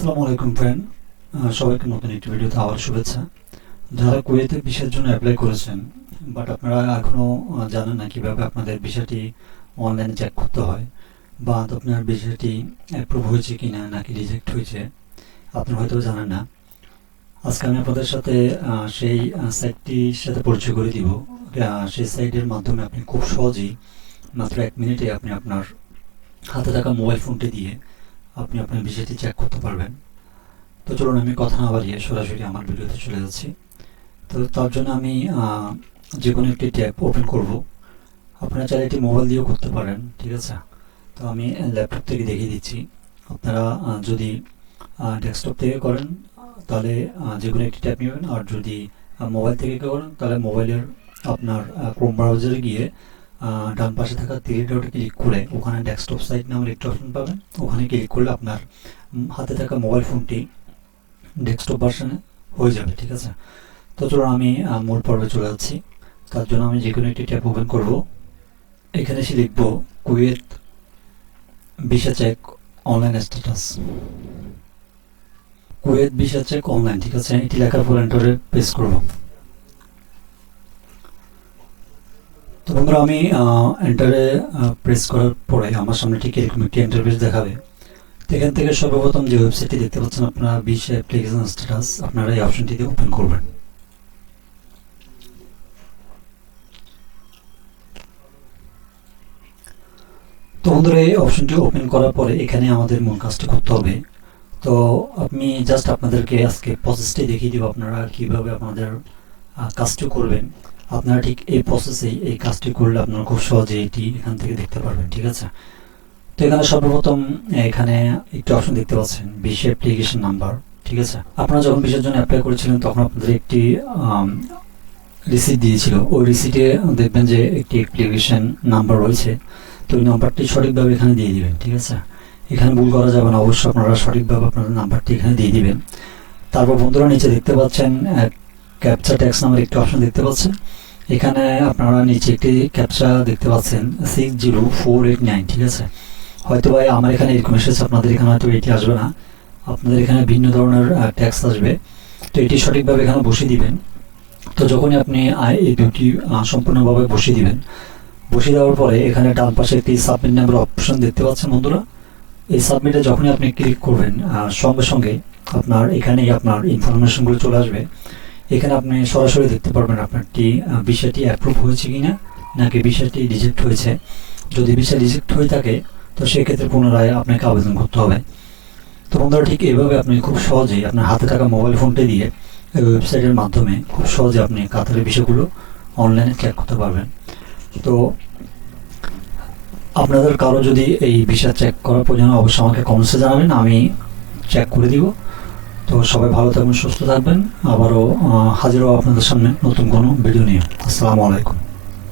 আসসালামু আলাইকুম ফ্রেন্ড, সবাইকে নতুন একটি ভিডিওতে আবার শুভেচ্ছা। যারা কুয়েতে ভিসার জন্য অ্যাপ্লাই করেছেন বাট আপনারা এখনও জানেন না কীভাবে আপনাদের ভিসাটি অনলাইনে চেক করতে হয়, বা আপনার ভিসাটি অ্যাপ্রুভ হয়েছে কি না নাকি রিজেক্ট হয়েছে আপনারা হয়তো জানেন না। আজকে আমি আপনাদের সাথে সেই সাইটটির সাথে পরিচয় করে দিব। সেই সাইটের মাধ্যমে আপনি খুব সহজেই মাত্র 1 মিনিটে আপনি আপনার হাতে থাকা মোবাইল ফোনটি দিয়ে আপনি আপনার ভিসাটি চেক করতে পারবেন। তো চলুন আমি কথা না বাড়িয়ে সরাসরি আমার ভিডিওতে চলে যাচ্ছি। তো তার জন্য আমি যে কোনো একটি ট্যাব ওপেন করব। আপনারা চাইলে এটি মোবাইল দিয়েও করতে পারেন, ঠিক আছে। তো আমি ল্যাপটপ থেকে দেখিয়ে দিচ্ছি। আপনারা যদি ডেস্কটপ থেকে করেন তাহলে যে কোনো একটি ট্যাব নেবেন, আর যদি মোবাইল থেকে করেন তাহলে মোবাইলের আপনার ক্রোম ব্রাউজারে গিয়ে ডান পাশে থাকা 3 ডটে ক্লিক করে ওখানে ডেস্কটপ সাইট নামের একটি অপশন পাবেন। ওখানে ক্লিক করলে আপনার হাতে থাকা মোবাইল ফোনটি ডেস্কটপ ভার্সনে হয়ে যাবে, ঠিক আছে। তো চলুন আমি মূল পর্বে চলে যাচ্ছি। তার জন্য আমি যে কোনো একটি ট্যাব ওপেন করব। এখানে এসে লিখব Kuwait visa check online status. Kuwait visa check online, ঠিক আছে। এটি লেখার পর এন্টারে প্রেস করব। তো বন্ধুরা আমি এন্টারে প্রেস করার পরে আমার সামনে ঠিক এরকম একটি ইন্টারফেস দেখাবে। এখান থেকে সর্বপ্রথম যে ওয়েবসাইটটি দেখতে পাচ্ছেন আপনারা ভিসা অ্যাপ্লিকেশন স্ট্যাটাস, আপনারা এই অপশনটি দিয়ে ওপেন করবেন। তো বন্ধুরা এই অপশনটি ওপেন করার পরে এখানে আমাদের মূল কাজটি করতে হবে। তো আমি জাস্ট আপনাদেরকে আজকে প্রসেসটি দেখিয়ে দিব, আপনারা কিভাবে আপনাদের কাজটি করবেন। আপনারা ঠিক এই প্রসেসেই এই কাজটি করলে আপনারা খুব সহজে এটি এখান থেকে দেখতে পারবেন, ঠিক আছে। তো এখানে সর্বপ্রথম এখানে একটি অপশন দেখতে পাচ্ছেন ভিসা অ্যাপ্লিকেশন নাম্বার, ঠিক আছে। আপনারা যখন ভিসার জন্য অ্যাপ্লাই করেছিলেন তখন আপনাদের একটি রিসিট দিয়েছিল। ওই রিসিটে দেখবেন যে একটি অ্যাপ্লিকেশন নাম্বার রয়েছে। তো ওই নাম্বারটি সঠিকভাবে এখানে দিয়ে দিবেন, ঠিক আছে। এখানে ভুল করা যাবে না, অবশ্যই আপনারা সঠিকভাবে আপনাদের নাম্বারটি এখানে দিয়ে দিবেন। তারপর বন্ধুরা নিচে দেখতে পাচ্ছেন ক্যাপচা ট্যাক্স নামের একটি অপশন দেখতে পাচ্ছেন। এখানে আপনারা নিচে একটি ক্যাপচা দেখতে পাচ্ছেন 60489, ঠিক আছে। হয়তো ভাই আমার এখানে এরকম এসেছে, আপনাদের এখানে হয়তো এটি আসবে না, আপনাদের এখানে ভিন্ন ধরনের ট্যাক্স আসবে। তো এটি সঠিকভাবে এখানে বসিয়ে দিবেন। তো যখনই আপনি এই দুটি সম্পূর্ণভাবে বসিয়ে দিবেন, বসিয়ে দেওয়ার পরে এখানে ডান পাশে একটি সাবমিট নামের অপশন দেখতে পাচ্ছেন বন্ধুরা। এই সাবমিটে যখনই আপনি ক্লিক করবেন সঙ্গে সঙ্গে আপনার এখানেই আপনার ইনফরমেশনগুলো চলে আসবে। এখানে আপনি সরাসরি দেখতে পারবেন আপনারটি ভিসাটি অ্যাপ্রুভ হয়েছে কিনা নাকি ভিসাটি রিজেক্ট হয়েছে। যদি ভিসা রিজেক্ট হয়ে থাকে তো সেক্ষেত্রে পুনরায় আপনাকে আবেদন করতে হবে। তো বন্ধুরা ঠিক এইভাবে আপনি খুব সহজেই আপনার হাতে থাকা মোবাইল ফোনটি দিয়ে এই ওয়েবসাইটের মাধ্যমে খুব সহজে আপনি কাতারের বিষয়গুলো অনলাইনে চেক করতে পারবেন। তো আপনাদের কারো যদি এই ভিসা চেক করার প্রয়োজন অবশ্যই আমাকে কমেন্টসে জানাবেন, আমি চেক করে দিব। তো সবাই ভালো থাকবেন, সুস্থ থাকবেন। আবারও হাজির হব আপনাদের সামনে নতুন কোনো ভিডিও নিয়ে। আসসালামু আলাইকুম।